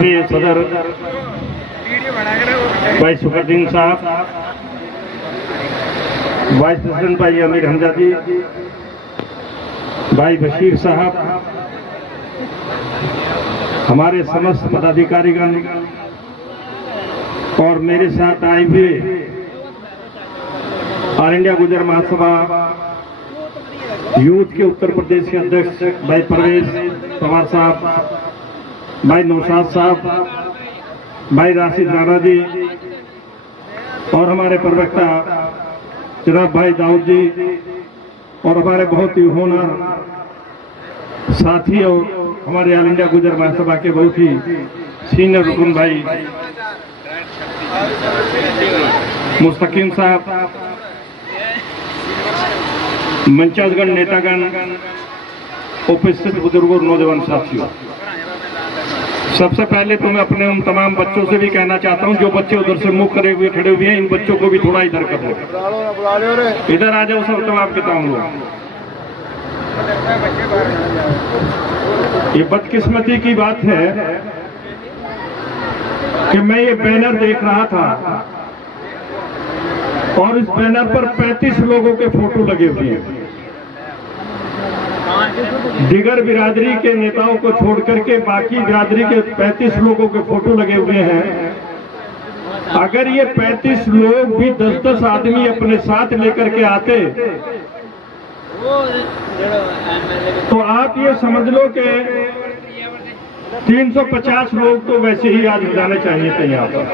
हमारे सदर भाई शुक्रुद्दीन साहब, वाइस प्रेसिडेंट भाई अमीर हमजा जी, भाई बशीर साहब, हमारे समस्त पदाधिकारीगण और मेरे साथ आए हुए ऑल इंडिया गुर्जर महासभा यूथ के उत्तर प्रदेश के अध्यक्ष भाई परवेज पवार साहब, भाई नौशाद साहब, भाई राशिद राणा जी और हमारे प्रवक्ता जनाब भाई दाऊद जी और हमारे बहुत ही होनहार साथी और हमारे ऑल इंडिया गुर्जर महासभा के बहुत ही सीनियर रुकन भाई मुस्तकीम साहब, मंचासगण नेतागण, उपस्थित बुजुर्गों और नौजवान साथियों, सबसे पहले तो मैं अपने उन तमाम बच्चों से भी कहना चाहता हूं, जो बच्चे उधर से मुंह करे हुए खड़े हुए हैं, इन बच्चों को भी थोड़ा इधर कर लो, इधर आ जाओ सब तमाम के तमाम लोग। ये बदकिस्मती की बात है कि मैं ये बैनर देख रहा था और इस बैनर पर 35 लोगों के फोटो लगे हुए हैं। दिगर बिरादरी के नेताओं को छोड़ करके बाकी बिरादरी के 35 लोगों के फोटो लगे हुए हैं। अगर ये 35 लोग भी 10-10 आदमी अपने साथ लेकर के आते तो आप ये समझ लो कि 350 लोग तो वैसे ही आज हो जाने चाहिए थे यहाँ पर।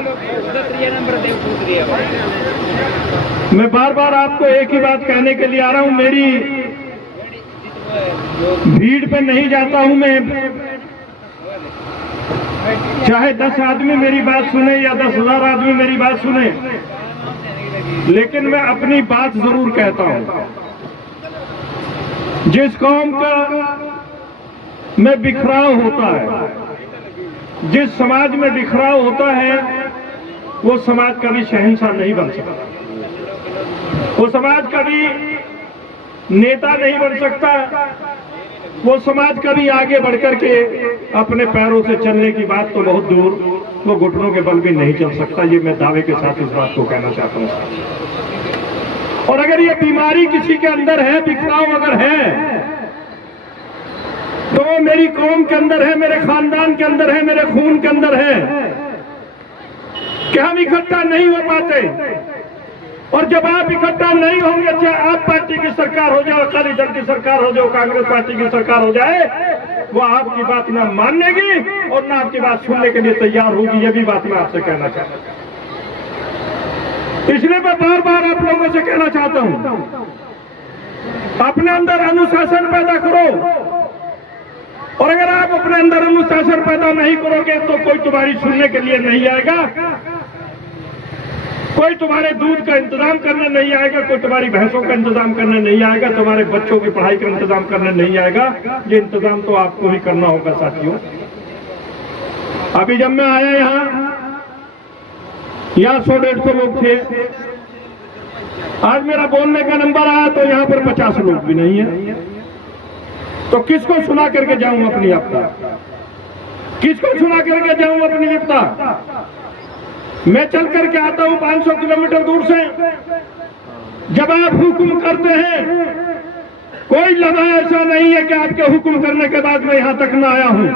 मैं बार बार आपको एक ही बात कहने के लिए आ रहा हूँ, मेरी भीड़ पे नहीं जाता हूं मैं, चाहे 10 आदमी मेरी बात सुने या 10,000 आदमी मेरी बात सुने, लेकिन मैं अपनी बात जरूर कहता हूं। जिस कौम का में बिखराव होता है, जिस समाज में बिखराव होता है, वो समाज कभी शहंशाह नहीं बन सकता, वो समाज कभी नेता नहीं बन सकता, वो समाज कभी आगे बढ़कर के अपने पैरों से चलने की बात तो बहुत दूर, वो घुटनों के बल भी नहीं चल सकता। ये मैं दावे के साथ इस बात को कहना चाहता हूं। और अगर ये बीमारी किसी के अंदर है, बिखराव अगर है, तो वो मेरी कौम के अंदर है, मेरे खानदान के अंदर है, मेरे खून के अंदर है कि हम इकट्ठा नहीं हो पाते। और जब आप इकट्ठा नहीं होंगे, चाहे आप पार्टी की सरकार हो जाए, अकाली दल की सरकार हो जाए, कांग्रेस पार्टी की सरकार हो जाए, वो आपकी बात ना मानेगी और ना आपकी बात सुनने के लिए तैयार होगी। ये भी बात मैं आपसे कहना चाहता हूं। इसलिए मैं बार बार आप लोगों से कहना चाहता हूं, अपने अंदर अनुशासन पैदा करो। और अगर आप अपने अंदर अनुशासन पैदा नहीं करोगे तो कोई तुम्हारी सुनने के लिए नहीं आएगा, कोई तुम्हारे दूध का इंतजाम करने नहीं आएगा, कोई तुम्हारी भैंसों का इंतजाम करने नहीं आएगा, तुम्हारे बच्चों की पढ़ाई का इंतजाम करने नहीं आएगा। ये इंतजाम तो आपको ही करना होगा साथियों। अभी जब मैं आया यहाँ 100-150 लोग थे, आज मेरा बोलने का नंबर आया तो यहाँ पर 50 लोग भी नहीं है। तो किसको सुना करके जाऊं अपनी विपदा, किसको सुना करके जाऊं अपनी विपदा? मैं चल करके आता हूं 500 किलोमीटर दूर से। जब आप हुक्म करते हैं, कोई लम्हा ऐसा नहीं है कि आपके हुक्म करने के बाद मैं यहां तक न आया हूं।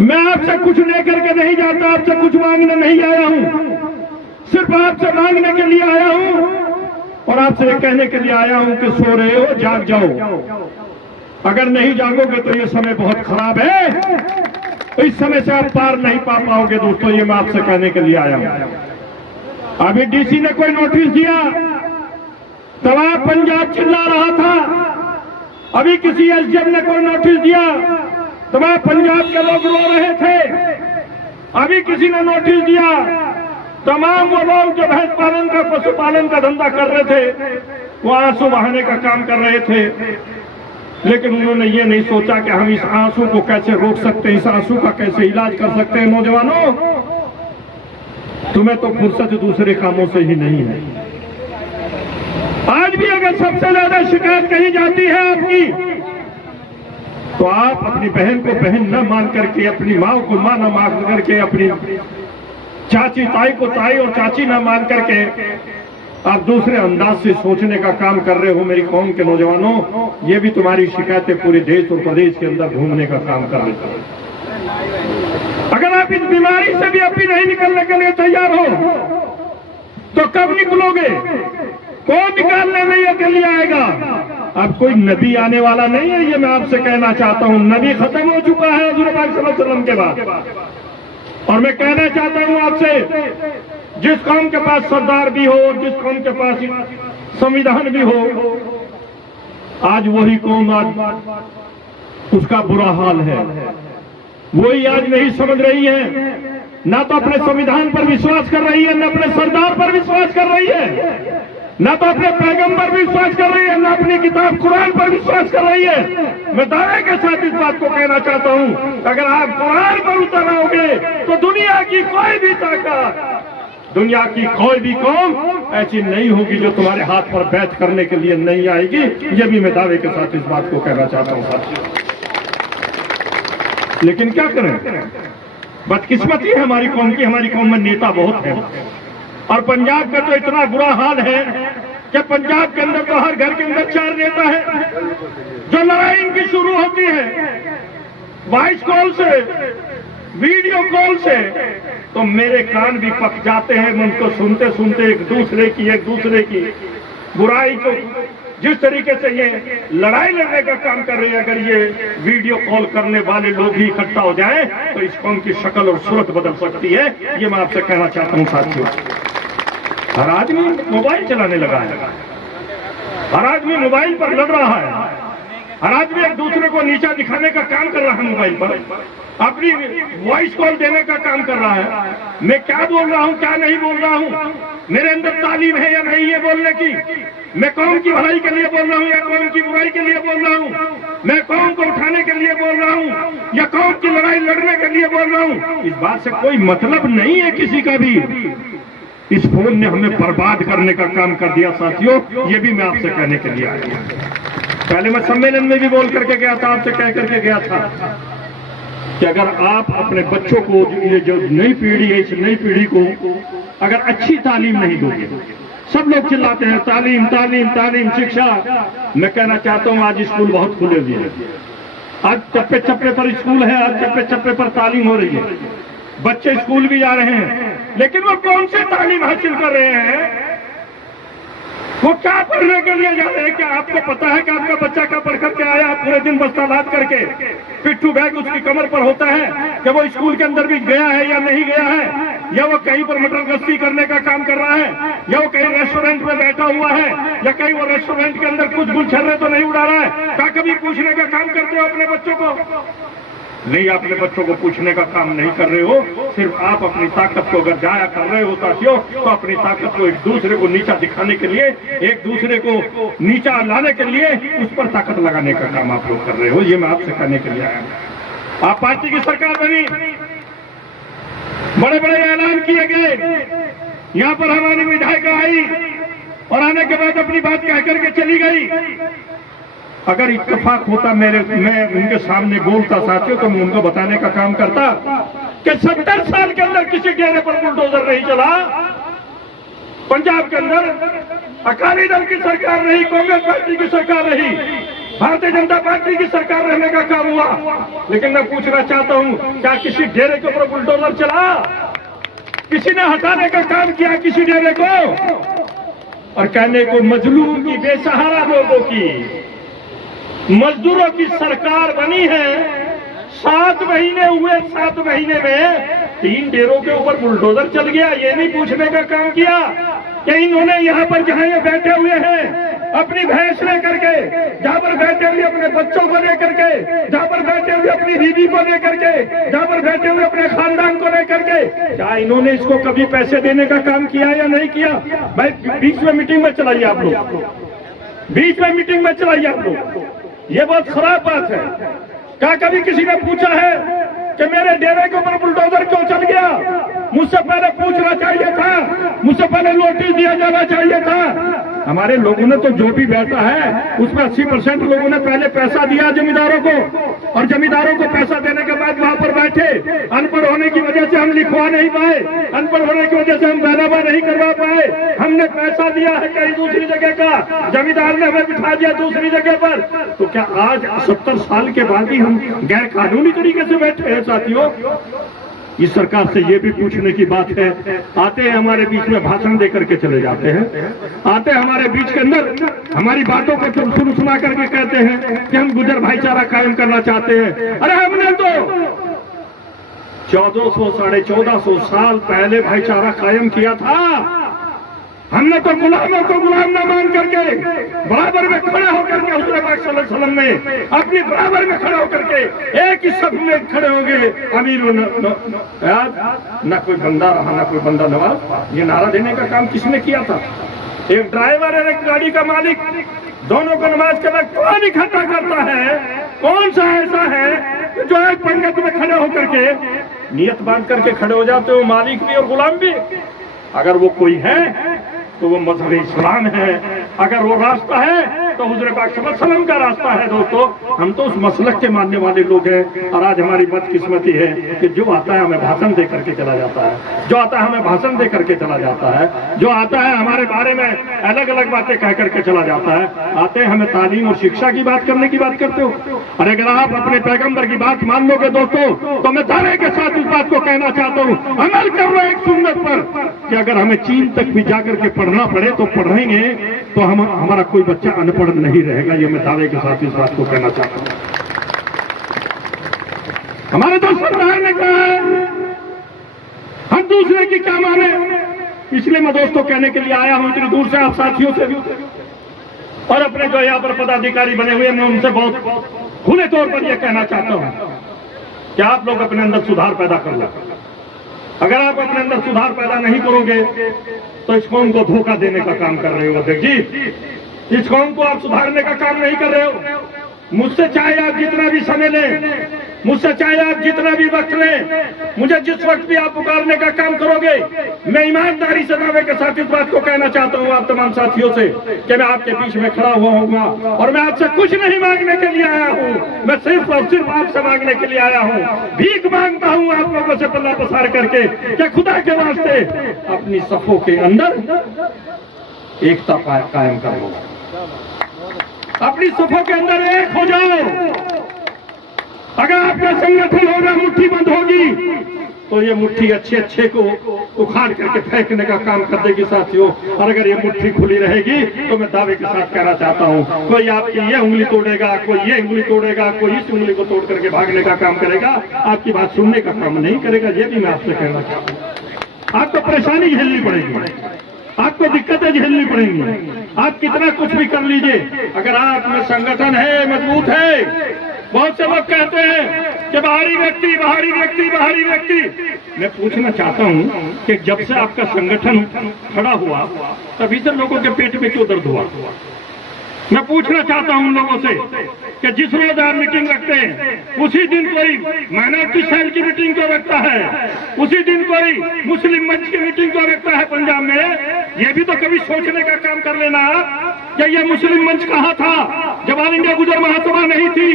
मैं आपसे कुछ लेकर के नहीं जाता, आपसे कुछ मांगने नहीं आया हूं, सिर्फ आपसे मांगने के लिए आया हूं और आपसे ये कहने के लिए आया हूं कि सो रहे हो, जाग जाओ। अगर नहीं जागोगे तो ये समय बहुत खराब है, इस समय से आप पार नहीं पा पाओगे दोस्तों। ये मैं आपसे कहने के लिए आया हूं। अभी डीसी ने कोई नोटिस दिया, तवा पंजाब चिल्ला रहा था। अभी किसी एसडीएम ने कोई नोटिस दिया, तवा पंजाब के लोग रो रहे थे। अभी किसी ने नोटिस दिया, तमाम वो लोग जो भैंस पालन का, पशुपालन का धंधा कर रहे थे, वो आंसू बहाने का काम कर रहे थे। लेकिन उन्होंने ये नहीं सोचा कि हम इस आंसू को कैसे रोक सकते हैं, इस आंसू का कैसे इलाज कर सकते हैं। नौजवानों, तुम्हें तो फुर्सत दूसरे कामों से ही नहीं है। आज भी अगर सबसे ज्यादा शिकायत कही जाती है आपकी, तो आप अपनी बहन को बहन न मान करके, अपनी माँ को माँ न मान करके, अपनी चाची ताई को ताई और चाची न मान करके आप दूसरे अंदाज से सोचने का काम कर रहे हो। मेरी कौम के नौजवानों, ये भी तुम्हारी शिकायतें पूरे देश और प्रदेश के अंदर घूमने का काम कर रही है। अगर आप इस बीमारी से भी अभी नहीं निकलने के लिए तैयार हो तो कब निकलोगे? कौन निकालने नहीं के लिए आएगा? अब कोई नबी आने वाला नहीं है, ये मैं आपसे कहना चाहता हूं। नबी खत्म हो चुका है हुजूर पाक सल्लल्लाहु अलैहि वसल्लम के बाद। और मैं कहना चाहता हूं आपसे, जिस कौम के पास सरदार भी हो, जिस कौम के पास संविधान भी हो, आज वही कौम आज उसका बुरा हाल है। वही आज नहीं समझ रही है, ना तो अपने संविधान पर विश्वास कर रही है, ना अपने सरदार पर विश्वास कर रही है, ना तो अपने पैगंबर पर विश्वास कर रही है, ना अपनी किताब कुरान पर विश्वास कर रही है। मैं दावे के साथ इस बात को कहना चाहता हूं, अगर आप कुरान पर उतर आओगे तो दुनिया की कोई भी ताकत, दुनिया की कोई भी कौम ऐसी नहीं होगी जो तुम्हारे हाथ पर बैठ करने के लिए नहीं आएगी। ये भी मैं दावे के साथ इस बात को कहना चाहता हूं साथियों। लेकिन क्या करें, बदकिस्मती है हमारी कौम की। हमारी कौम में नेता बहुत है, और पंजाब का तो इतना बुरा हाल है कि पंजाब के अंदर तो हर घर के अंदर 4 नेता है। जो लड़ाई इनकी शुरू होती है वॉइस कॉल से, वीडियो कॉल से, तो मेरे कान भी पक जाते हैं। मैं उनको सुनते सुनते एक दूसरे की बुराई को, जिस तरीके से ये लड़ाई लड़ने का काम कर रहे हैं, अगर ये वीडियो कॉल करने वाले लोग ही इकट्ठा हो जाएं तो इस कौम की शक्ल और सूरत बदल सकती है। ये मैं आपसे कहना चाहता हूं साथियों। हर आदमी मोबाइल चलाने लगा है, हर आदमी मोबाइल पर लड़ रहा है, हर आदमी एक दूसरे को नीचा दिखाने का काम कर रहा है, मोबाइल पर अपनी वॉइस कॉल देने का काम कर रहा है। मैं क्या बोल रहा हूं, क्या नहीं बोल रहा हूं, मेरे अंदर तालीम है या नहीं है बोलने की, मैं कौम की भलाई के लिए बोल रहा हूं या कौम की बुराई के लिए बोल रहा हूं, मैं कौम को उठाने के लिए बोल रहा हूं या कौम की लड़ाई लड़ने के लिए बोल रहा हूं, इस बात से कोई मतलब नहीं है किसी का भी। इस फोन ने हमें बर्बाद करने का काम कर दिया साथियों। ये भी मैं आपसे कहने के लिए आया। पहले मैं सम्मेलन में भी बोल करके गया था, आपसे कह करके गया था कि अगर आप अपने बच्चों को, ये जो नई पीढ़ी है, इस नई पीढ़ी को अगर अच्छी तालीम नहीं दोगे, सब लोग चिल्लाते हैं तालीम तालीम तालीम, शिक्षा। मैं कहना चाहता हूं आज स्कूल बहुत खुले हुए हैं, आज चप्पे चप्पे पर स्कूल है, आज चप्पे चप्पे पर तालीम हो रही है, बच्चे स्कूल भी जा रहे हैं, लेकिन वो कौन से तालीम हासिल कर रहे हैं? वो क्या पढ़ने के लिए जा रहे हैं? क्या आपको पता है कि आपका बच्चा क्या पढ़ करके आया? पूरे दिन बस्ता लाद करके, पिट्ठू बैग उसकी कमर पर होता है कि वो स्कूल के अंदर भी गया है या नहीं गया है, या वो कहीं पर मटर गश्ती करने का काम कर रहा है, या वो कहीं रेस्टोरेंट में बैठा हुआ है, या कहीं वो रेस्टोरेंट के अंदर कुछ गुलछर्रे तो नहीं उड़ा रहा है? क्या कभी पूछने का काम करते हो अपने बच्चों को? नहीं, अपने बच्चों को पूछने का काम नहीं कर रहे हो। सिर्फ आप अपनी ताकत को अगर जाया कर रहे हो साथियों, तो अपनी ताकत को एक दूसरे को नीचा दिखाने के लिए, एक दूसरे को नीचा लाने के लिए उस पर ताकत लगाने का काम आप लोग कर रहे हो। ये मैं आपसे कहने के लिए आया हूं। आप पार्टी की सरकार बनी, बड़े बड़े ऐलान किए गए, यहाँ पर हमारी विधायिका आई और आने के बाद अपनी बात कह करके चली गई। अगर इत्तेफाक होता मैं उनके सामने बोलता साथियों, तो मैं उनको बताने का काम करता कि 70 साल के अंदर किसी डेरे पर बुलडोजर नहीं चला। पंजाब के अंदर अकाली दल की सरकार रही, कांग्रेस पार्टी की सरकार रही, भारतीय जनता पार्टी की सरकार रहने का काम हुआ, लेकिन मैं पूछना चाहता हूं, क्या किसी डेरे के ऊपर बुलडोजर चला? किसी ने हटाने का काम किया किसी डेरे को? और कहने को मजलूम की, बेसहारा लोगों की, मजदूरों की सरकार बनी है। 7 महीने हुए, 7 महीने में 3 डेरों के ऊपर बुलडोजर चल गया। ये नहीं पूछने का काम किया कि इन्होंने यहाँ पर जहाँ ये बैठे हुए हैं अपनी भैंस लेकर के, जहाँ पर बैठे हुए अपने बच्चों को लेकर के, जहाँ पर बैठे हुए अपनी बीवी को लेकर के, जहाँ पर बैठे हुए अपने खानदान को लेकर के, क्या इन्होंने इसको कभी पैसे देने का काम किया या नहीं किया? भाई बीच में मीटिंग में चलाइए आप लोग, बीच में मीटिंग में चलाइए आप लोग। ये बहुत खराब बात है। क्या कभी किसी ने पूछा है कि मेरे डेरे के ऊपर बुलडोजर क्यों चल गया? मुझसे पहले पूछना चाहिए था, मुझसे पहले नोटिस दिया जाना चाहिए था। हमारे लोगों ने तो जो भी बैठा है उसमें 80% लोगों ने पहले पैसा दिया जमींदारों को, और जमींदारों को पैसा देने के बाद वहां पर बैठे। अनपढ़ होने की वजह से हम लिखवा नहीं पाए, अनपढ़ होने की वजह से हम बैनामा नहीं करवा पाए। हमने पैसा दिया है कहीं दूसरी जगह का, जमींदार ने हमें बिठा दिया दूसरी जगह पर। तो क्या आज 70 साल के बाद ही हम गैर कानूनी तरीके से बैठे हैं? साथियों, इस सरकार से ये भी पूछने की बात है। आते हैं हमारे बीच में भाषण देकर के चले जाते हैं, आते हैं हमारे बीच के अंदर हमारी बातों को सुना करके कहते हैं कि हम गुजर भाईचारा कायम करना चाहते हैं। अरे हमने तो 1400-1450 साल पहले भाईचारा कायम किया था। हमने तो गुलामों को गुलाम न मान करके बराबर में खड़े होकर के हुज़ूर पाक सल्लल्लाहु अलैहि वसल्लम ने अपनी बराबर में खड़े होकर के एक ही सफ में खड़े हो गए। अमीर न कोई बंदा रहा न कोई बंदा नवाज, ये नारा देने का काम किसने किया था? एक ड्राइवर और एक गाड़ी का मालिक, दोनों को नमाज के वक्त कौन इकट्ठा करता है? कौन सा ऐसा है जो एक पंगत में खड़े होकर के नियत बांध करके खड़े हो जाते हो, मालिक भी और गुलाम भी? अगर वो कोई है तो वो मजहब इस्लाम है, अगर वो रास्ता है तो हुज़ूर पाक सल्लल्लाहु अलैहि वसल्लम का रास्ता है। दोस्तों, हम तो उस मसलक के मानने वाले लोग हैं, और आज हमारी बदकिस्मती है कि जो आता है हमें भाषण दे करके चला जाता है, जो आता है हमें भाषण दे करके चला जाता है, जो आता है हमारे बारे में अलग अलग बातें कह करके चला जाता है। आते हैं हमें तालीम और शिक्षा की बात करने की बात करते हो। और अगर आप अपने पैगम्बर की बात मान लोगे दोस्तों, तो मैं दावे के साथ इस बात को कहना चाहता हूँ, अमल कर लो एक सुन्नत पर, कि अगर हमें चीन तक भी जाकर के पढ़ना पड़े तो पढ़ेंगे, तो हमारा कोई बच्चा अनपढ़ नहीं रहेगा। ये मैं दावे के साथ इस बात को कहना चाहता हूं। हमारे दोस्त सरदार ने कहा है हम दूसरे की क्या माने, इसलिए मैं दोस्तों कहने के लिए आया हूं इतनी दूर से, आप साथियों से और अपने जो यहाँ पर पदाधिकारी बने हुए, मैं उनसे बहुत खुले तौर पर यह कहना चाहता हूं कि आप लोग अपने अंदर सुधार पैदा कर लो। अगर आप अपने अंदर सुधार पैदा नहीं करोगे तो इस कौम को धोखा देने का काम कर रहे हो। अध्यक्ष जी, इस कौम को आप सुधारने का काम नहीं कर रहे हो। मुझसे चाहे आप जितना भी समय लें, मुझसे चाहे आप जितना भी वक्त लें, मुझे जिस वक्त भी आप पुकारने का काम करोगे, मैं ईमानदारी से दावे के साथ इस बात को कहना चाहता हूँ आप तमाम साथियों से कि मैं आपके बीच में खड़ा हुआ होऊंगा, और मैं आपसे कुछ नहीं मांगने के लिए आया हूँ, मैं सिर्फ और सिर्फ आपसे मांगने के लिए आया हूँ। भीख मांगता हूँ आप लोगों से पल्ला पसार करके कि खुदा के वास्ते अपनी सफों के अंदर एकता कायम कर लो, अपनी सफों के अंदर एक हो जाओ। अगर आपका संगठन होगा, मुट्ठी बंद होगी, तो ये मुट्ठी अच्छे अच्छे को उखाड़ करके फेंकने का काम कर देगी साथियों। और अगर ये मुट्ठी खुली रहेगी तो मैं दावे के साथ कहना चाहता हूँ, कोई आपकी ये उंगली तोड़ेगा, कोई ये उंगली तोड़ेगा, कोई इस उंगली को तोड़ करके भागने का काम करेगा, आपकी बात सुनने का काम नहीं करेगा। ये भी मैं आपसे कहना चाहता हूँ। आपको परेशानी झेलनी पड़ेगी, आपको दिक्कतें झेलनी पड़ेंगी, आप कितना कुछ भी कर लीजिए, अगर आप में संगठन है, मजबूत है। बहुत से लोग कहते हैं कि बाहरी व्यक्ति, बाहरी व्यक्ति, बाहरी व्यक्ति। मैं पूछना चाहता हूं कि जब से आपका संगठन खड़ा हुआ तभी से लोगों के पेट में क्यों दर्द हुआ? मैं पूछना चाहता हूं उन लोगों से कि जिस रोज आप मीटिंग रखते हैं उसी दिन कोई माइनॉरिटी सेल की मीटिंग को रखता है, उसी दिन कोई मुस्लिम मंच की मीटिंग को रखता है पंजाब में। ये भी तो कभी सोचने का काम कर लेना कि ये मुस्लिम मंच कहाँ था जब ऑल इंडिया गुजर महासभा नहीं थी,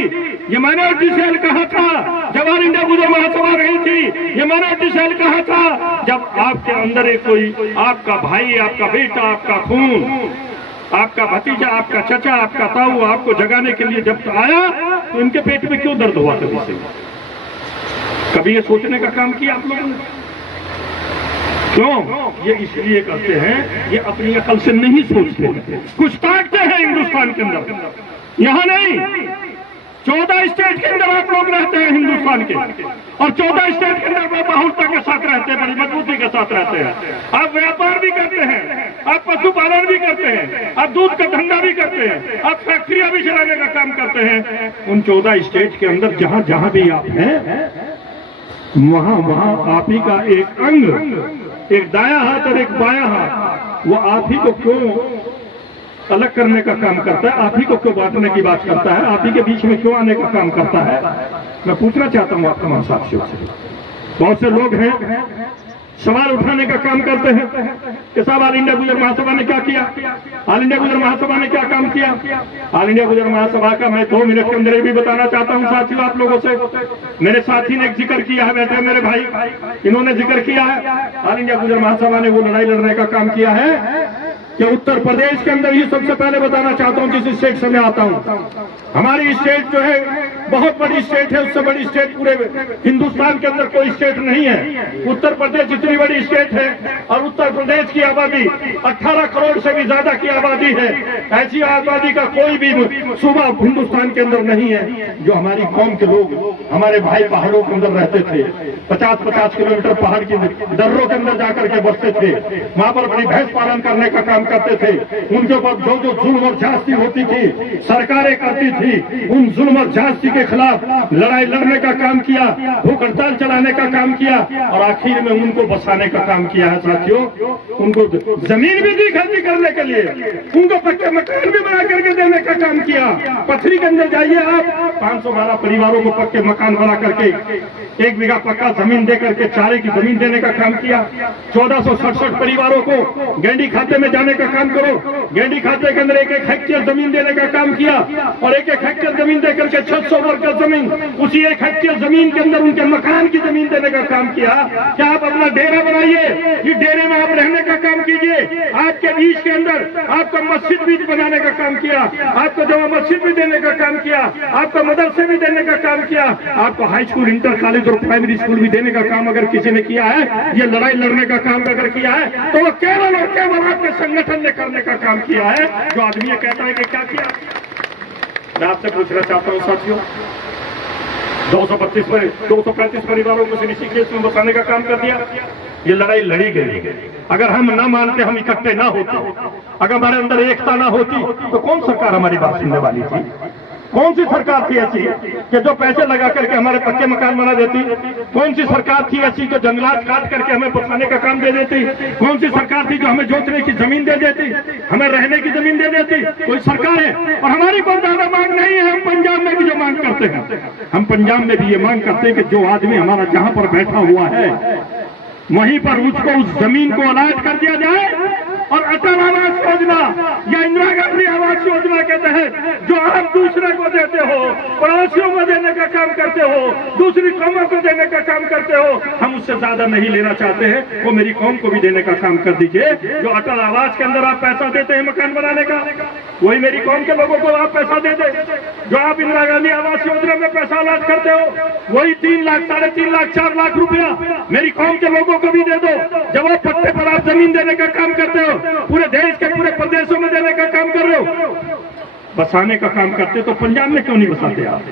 ये माइनॉरिटी सेल कहाँ था जब ऑल इंडिया गुजर महासभा नहीं थी, ये माइनॉरिटी सेल कहाँ था जब आपके अंदर एक कोई आपका भाई, आपका बेटा, आपका खून, आपका भतीजा, आपका चचा, आपका ताऊ आपको जगाने के लिए जब आया तो इनके पेट में क्यों दर्द हुआ? कभी से कभी ये सोचने का काम किया आप लोगों ने? क्यों? ये इसलिए करते हैं, ये अपनी अकल से नहीं सोचते, कुछ ताकते हैं हिंदुस्तान के अंदर। यहाँ नहीं, 14 स्टेट के अंदर आप लोग रहते हैं हिंदुस्तान के, और 14 स्टेट के अंदर बहुलता के साथ रहते हैं, बड़ी मजबूती के साथ रहते हैं। आप व्यापार भी करते हैं, आप पशुपालन भी करते हैं, आप दूध का धंधा भी करते हैं, आप फैक्ट्रियां भी चलाने का काम करते हैं। उन 14 स्टेट के अंदर जहां जहां भी आप हैं वहां वहां आप ही का एक अंग, एक दाया हाथ और एक बाया हाथ, वो आप ही को क्यों अलग करने का काम करता है, आप ही को क्यों बांटने की बात करता है, आप ही के बीच में क्यों आने का काम करता है? मैं पूछना चाहता हूं आप तमाम साथियों से। बहुत से लोग हैं सवाल उठाने का काम करते हैं कि साहब ऑल इंडिया गुजर महासभा ने क्या किया, ऑल इंडिया गुजर महासभा ने क्या काम किया। ऑल इंडिया गुजर महासभा का मैं 2 मिनट के अंदर भी बताना चाहता हूं साथियों आप लोगों से। मेरे साथी ने एक जिक्र किया है, बैठे मेरे भाई, इन्होंने जिक्र किया है ऑल इंडिया गुजर महासभा ने वो लड़ाई लड़ने का काम किया है कि उत्तर प्रदेश के अंदर ही सबसे पहले बताना चाहता हूं जिस स्टेट से मैं आता हूं, हमारी स्टेट जो है बहुत बड़ी स्टेट है, उससे बड़ी स्टेट पूरे हिंदुस्तान के अंदर कोई स्टेट नहीं है। उत्तर प्रदेश जितनी बड़ी स्टेट है और उत्तर प्रदेश की आबादी 18 करोड़ से भी ज्यादा की आबादी है। ऐसी आबादी का कोई भी सूबा हिंदुस्तान के अंदर नहीं है जो हमारी कौम के लोग, हमारे भाई पहाड़ों के अंदर रहते थे, 50-50 किलोमीटर पहाड़ की दर्रों के अंदर जाकर के बसते थे, वहां पर बड़ी भैंस पालन करने का काम करते थे। उनके ऊपर जो जो जुल्म और जास्ती होती थी सरकारें करती थी, उन जुल्म और जास्ती के खिलाफ लड़ाई लड़ने का काम किया, भूख हड़ताल चलाने का काम किया और आखिर में उनको बसाने का काम किया है साथियों। उनको जमीन भी दी खरीदी करने के लिए, उनको पक्के मकान भी बना करके देने का काम किया। पथरी के अंदर जाइए आप, 512 परिवारों को पक्के मकान बना करके 1 बीघा पक्का जमीन दे करके चारे की जमीन देने का काम किया। 1467 परिवारों को गेंडी खाते में जाने का काम करो, गेंडी खाते के अंदर 1-1 हेक्टेयर जमीन देने का काम किया और 1-1 हेक्टेयर जमीन देकर के 600 वर्ग जमीन, उसी 1 हेक्टेयर जमीन के अंदर उनके मकान की जमीन देने का काम किया। क्या आप अपना डेरा बनाइए, इस डेरे में आप रहने का काम कीजिए। आपके बीच के अंदर आपका मस्जिद भी बनाने का काम किया, आपको जमा मस्जिद भी देने का काम किया, आपको मदरसे भी देने का काम किया, आपको हाई स्कूल, इंटर कॉलेज और प्राइमरी स्कूल भी देने का काम अगर किसी ने किया है, ये लड़ाई लड़ने का काम अगर किया है तो वो केवल और केवल आपके संगठन ने करने का काम किया है। जो आदमी ये कहता है कि क्या किया, मैं आपसे पूछना चाहता हूं साथियों, 235 परिवारों को इसी केस में बसाने का काम कर दिया। ये लड़ाई लड़ी गई। अगर हम ना मानते, हम इकट्ठे ना होते, अगर हमारे अंदर एकता ना होती तो कौन सरकार हमारी बात सुनने वाली थी? कौन सी सरकार थी ऐसी कि जो पैसे लगा करके हमारे पक्के मकान बना देती? कौन सी सरकार थी ऐसी कि जंगलात काट करके हमें बसाने का काम दे देती? कौन सी सरकार थी जो हमें जोतने की जमीन दे देती, हमें रहने की जमीन दे देती? कोई सरकार है? और हमारी बहुत ज्यादा मांग नहीं है। हम पंजाब में भी जो मांग करते हैं, हम पंजाब में भी ये मांग करते हैं कि जो आदमी हमारा जहां पर बैठा हुआ है वहीं पर उसको उस जमीन को अलाट कर दिया जाए और अटल आवास योजना या इंदिरा गांधी आवास योजना के तहत जो आप दूसरे को देते हो, पड़ोसियों को देने का काम करते हो, दूसरी कौमों को देने का काम करते हो, हम उससे ज्यादा नहीं लेना चाहते हैं। वो मेरी कौम को भी देने का काम कर दीजिए। जो अटल आवास के अंदर आप पैसा देते हैं मकान बनाने का, वही मेरी कौम के लोगों को आप पैसा दे दे। जो आप इंदिरा गांधी आवास योजना में पैसा अलाट करते हो, वही 3 लाख, 3.5 लाख, 4 लाख रुपया मेरी कौम के लोगों को भी दे दो। जब आप पट्टे पर आप जमीन देने का काम करते हो, पूरे देश के पूरे प्रदेशों में देने का काम कर रहे हो, बसाने का काम करते तो पंजाब में क्यों नहीं बसाते आप?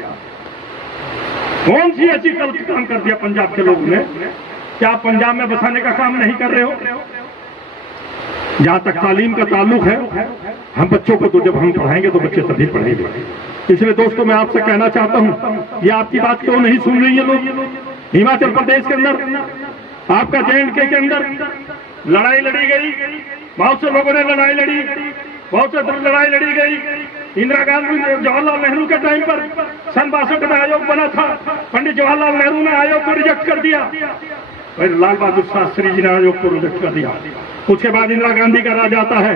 कौन सी ऐसी गलत काम कर दिया पंजाब के लोगों ने? क्या आप पंजाब में बसाने का काम नहीं कर रहे हो? जहां तक तालीम का ताल्लुक है, हम बच्चों को तो जब हम पढ़ाएंगे तो बच्चे तभी पढ़ेंगे। इसलिए दोस्तों मैं आपसे कहना चाहता हूं, ये आपकी बात क्यों नहीं सुन रही है लोग? हिमाचल प्रदेश के अंदर, आपका J&K के अंदर लड़ाई लड़ी गई, बहुत से लोगों ने लड़ाई लड़ी, बहुत से लड़ाई लड़ी गई। इंदिरा गांधी, जवाहरलाल नेहरू के टाइम पर सन 62 में आयोग बना था, पंडित जवाहरलाल नेहरू ने आयोग को रिजेक्ट कर दिया, फिर लाल बहादुर शास्त्री जी ने आयोग को रिजेक्ट कर दिया। उसके बाद इंदिरा गांधी का राज आता है,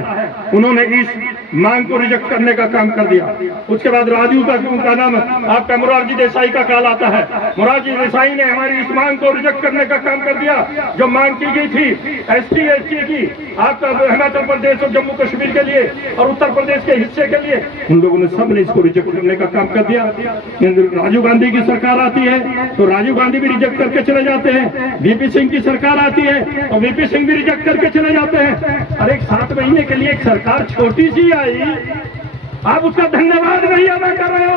उन्होंने इस मांग को रिजेक्ट करने का काम कर दिया। उसके बाद राजू का नाम आपका मोरारजी देसाई का काल आता है, मोरारजी देसाई ने हमारी इस मांग को रिजेक्ट करने का काम कर दिया। जो मांग की गई थी ST SC की, आपका हिमाचल प्रदेश और जम्मू कश्मीर के लिए और उत्तर प्रदेश के हिस्से के लिए, उन लोगों ने सबने इसको रिजेक्ट करने का काम कर दिया। राजीव गांधी की सरकार आती है तो राजीव गांधी भी रिजेक्ट करके चले जाते हैं, VP सिंह की सरकार आती है तो VP सिंह भी रिजेक्ट करके चले जाते हैं। अरे 7 महीने के लिए एक सरकार छोटी सी आई, आप उसका धन्यवाद नहीं अदा कर रहे हो,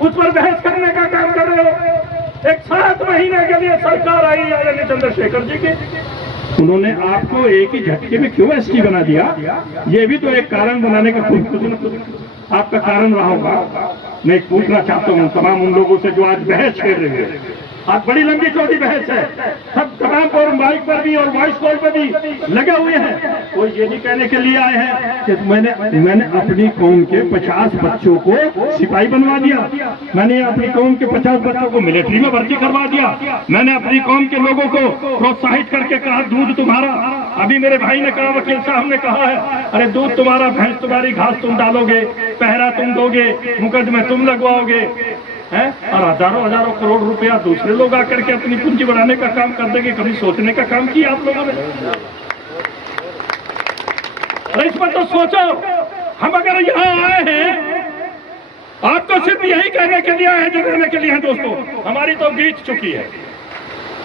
उस पर बहस करने का काम कर रहे हो। एक 7 महीने के लिए सरकार आई आदरणीय चंद्रशेखर जी की, उन्होंने आपको एक ही झटके में क्यों ST बना दिया? ये भी तो एक कारण बनाने का कुछ आपका कारण रहा होगा। मैं पूछना चाहता हूँ तमाम उन लोगों से जो आज बहस कर रहे हैं, आज बड़ी लंबी चौड़ी बहस है, सब तमाम और माइक पर भी और वॉइस कॉल पे भी लगे हुए हैं। वो ये भी कहने के लिए आए हैं कि मैंने अपनी कौम के 50 बच्चों को सिपाही बनवा दिया, मैंने अपनी कौम के 50 बच्चों को मिलिट्री में भर्ती करवा दिया, मैंने अपनी कौम के लोगों को प्रोत्साहित करके कहा दूध तुम्हारा, अभी मेरे भाई ने कहा, वकील साहब ने कहा है, अरे दूध तुम्हारा, भैंस तुम्हारी, घास तुम डालोगे, पहरा तुम दोगे, मुकदमे तुम लगवाओगे हैं, और हजारों हजारों करोड़ रुपया दूसरे लोग आकर के अपनी पूंजी बढ़ाने का काम कर देंगे। कभी सोचने का काम किया आप लोगों ने? अरे इस पर तो सोचो। हम अगर यहाँ आए हैं आपको सिर्फ यही कहने के लिए आए, जो कहने के लिए है दोस्तों, हमारी तो बीत चुकी है,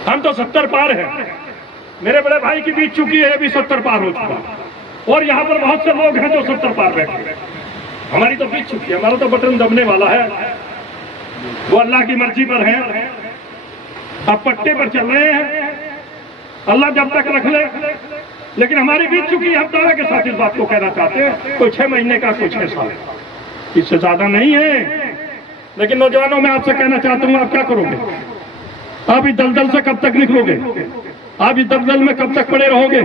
हम तो 70 पार है, मेरे बड़े भाई की बीत चुकी है, अभी 70 पार हो चुका, और यहाँ पर बहुत से लोग हैं जो 70 पार बैठे, हमारी तो बीत चुकी है, हमारा तो बटन दबने वाला है, वो अल्लाह की मर्जी पर है, अब पट्टे पर चल रहे हैं, अल्लाह जब तक रख ले, लेकिन हमारी बीत चुकी है। हम दावे के साथ इस बात को कहना चाहते हैं, कोई 6 महीने का, कोई 6 साल, इससे ज्यादा नहीं है। लेकिन नौजवानों में आपसे कहना चाहता हूं, आप क्या करोगे? आप इस दलदल से कब तक निकलोगे? आप इस दलदल में कब तक पड़े रहोगे?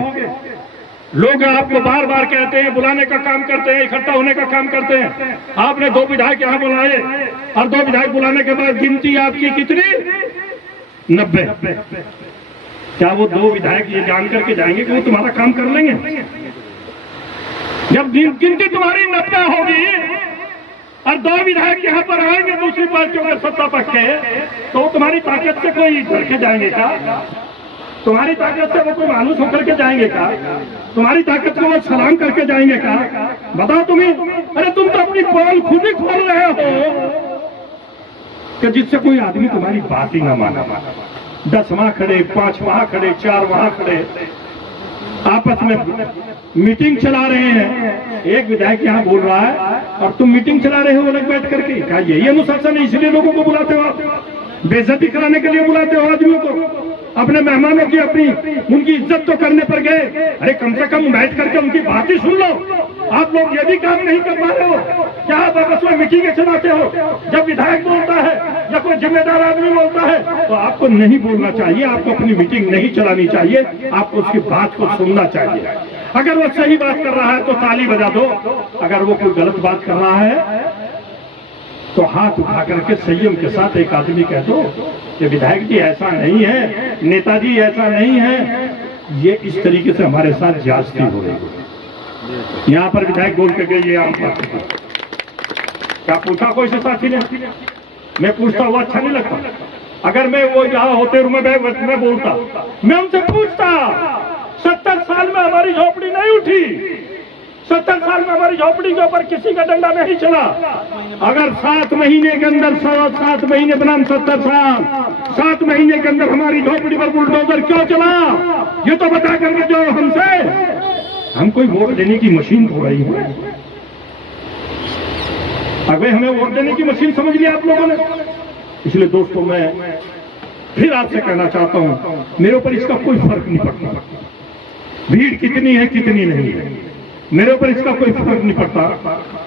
लोग आपको बार बार कहते हैं, बुलाने का काम करते हैं, इकट्ठा होने का काम करते हैं। आपने 2 विधायक यहाँ बुलाए और 2 विधायक बुलाने के बाद गिनती आपकी कितनी? 90। क्या वो 2 विधायक ये जान करके जाएंगे कि वो तुम्हारा काम कर लेंगे? जब गिनती तुम्हारी 90 होगी और 2 विधायक यहाँ पर आएंगे दूसरी पार्टियों के सत्ता पक्ष के, तो तुम्हारी ताकत से कोई डर के जाएंगे क्या? तुम्हारी ताकत से वो कोई मायूस होकर के जाएंगे क्या? तुम्हारी ताकत को वो सलाम करके जाएंगे क्या? बताओ तुम्हें। अरे तुम तो अपनी पोल खुद ही खोल रहे हो कि जिससे कोई आदमी तुम्हारी बात ही ना माना। 10 वहां खड़े, 5 वहां खड़े, 4 वहां खड़े, आपस में मीटिंग चला रहे हैं। एक विधायक यहाँ बोल रहा है और तुम मीटिंग चला रहे हो अलग बैठ करके। क्या यही अनुशासन है? इसलिए लोगों को बुलाते हो आप? बेइज्जती कराने के लिए बुलाते हो आदमियों को? अपने मेहमानों की अपनी उनकी इज्जत तो करने पर गए, अरे कम से कम बैठ करके उनकी बात ही सुन लो। आप लोग ये भी काम नहीं कर पा रहे हो, क्या आप आपस में मीटिंगें चलाते हो? जब विधायक बोलता है या कोई जिम्मेदार आदमी बोलता है तो आपको नहीं बोलना चाहिए, आपको अपनी मीटिंग नहीं चलानी चाहिए, आपको उसकी बात को सुनना चाहिए। अगर वो सही बात कर रहा है तो ताली बजा दो, अगर वो कोई गलत बात कर रहा है तो हाथ उठा करके संयम के साथ एक आदमी कह दो कि विधायक जी ऐसा नहीं है, नेताजी ऐसा नहीं है। ये इस तरीके से हमारे साथ ज्यादती हो रही है। यहाँ पर विधायक बोल के गए, ये आम बात है। क्या पूछा कोई से साथी ने? मैं पूछता हुआ अच्छा नहीं लगता। अगर मैं वो यहाँ होते रुए मैं बोलता, मैं उनसे पूछता 70 साल में हमारी झोपड़ी नहीं उठी, 70 साल में हमारी झोपड़ी के ऊपर किसी का डंडा नहीं चला। अगर 7 महीने के अंदर 7 महीने बनाम 70 साल, 7 महीने के अंदर हमारी झोपड़ी पर बुलडोजर क्यों चला? ये तो बता करके जो हमसे, हम कोई वोट देने की मशीन हो रही है? अगर हमें वोट देने की मशीन समझ लिया आप लोगों ने। इसलिए दोस्तों मैं फिर आपसे कहना चाहता हूं, मेरे ऊपर इसका कोई फर्क नहीं पड़ता भीड़ कितनी है कितनी नहीं है, मेरे ऊपर इसका कोई फर्क नहीं पड़ता।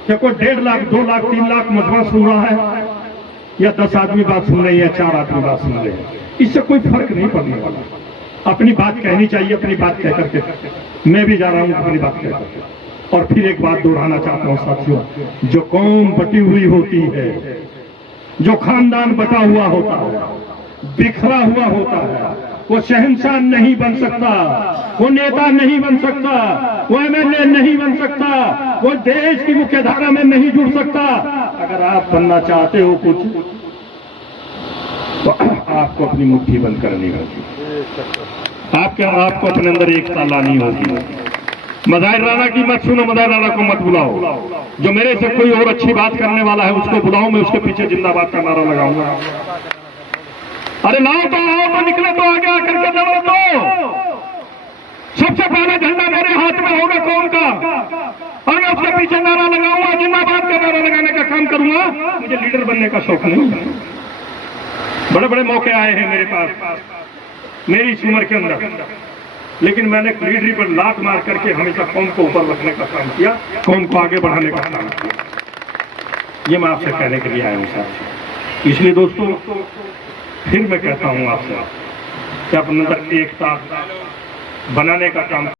क्या कोई 1.5 लाख 2 लाख 3 लाख मजमा सुन रहा है या 10 आदमी बात सुन रहे हैं या 4 आदमी बात सुन रहे हैं, इससे कोई फर्क नहीं पड़ने वाला। अपनी बात कहनी चाहिए, अपनी बात कह करके मैं भी जा रहा हूं अपनी बात कह करके। और फिर एक बात दोहराना चाहता हूं साथियों, जो कौम बटी हुई होती है, जो खानदान बटा हुआ होता है, बिखरा हुआ होता है, वो शहंशाह नहीं बन सकता, वो नेता नहीं बन सकता, वो एमएलए नहीं बन सकता, वो देश की मुख्यधारा में नहीं जुड़ सकता। अगर आप बनना चाहते हो कुछ तो आपको अपनी मुट्ठी बंद करनी होगी, आपको अपने अंदर एकता लानी होगी। मज़ाहिर राणा की मत सुनो, मज़ाहिर राणा को मत बुलाओ। जो मेरे से कोई और अच्छी बात करने वाला है उसको बुलाओ, मैं उसके पीछे जिंदाबाद का नारा लगाऊंगा। अरे लाओ तो निकले तो आगे आकर के जवाब दो। सबसे पहले झंडा मेरे हाथ में होगा कौम का, और मैं उसके पीछे नारा लगाऊंगा, जिंदाबाद का नारा लगाने का काम करूंगा। मुझे लीडर बनने का शौक नहीं है। बड़े बड़े मौके आए हैं मेरे पास मेरी इस उम्र के अंदर, लेकिन मैंने लीडरी पर लात मार करके हमेशा कौम को ऊपर रखने का काम किया, कौम को आगे बढ़ाने का काम किया। ये मैं आपसे कहने के लिए आया हूँ साहब। इसलिए दोस्तों फिर मैं कहता हूँ आपसे कि अपने अंदर एकता, बनाने का काम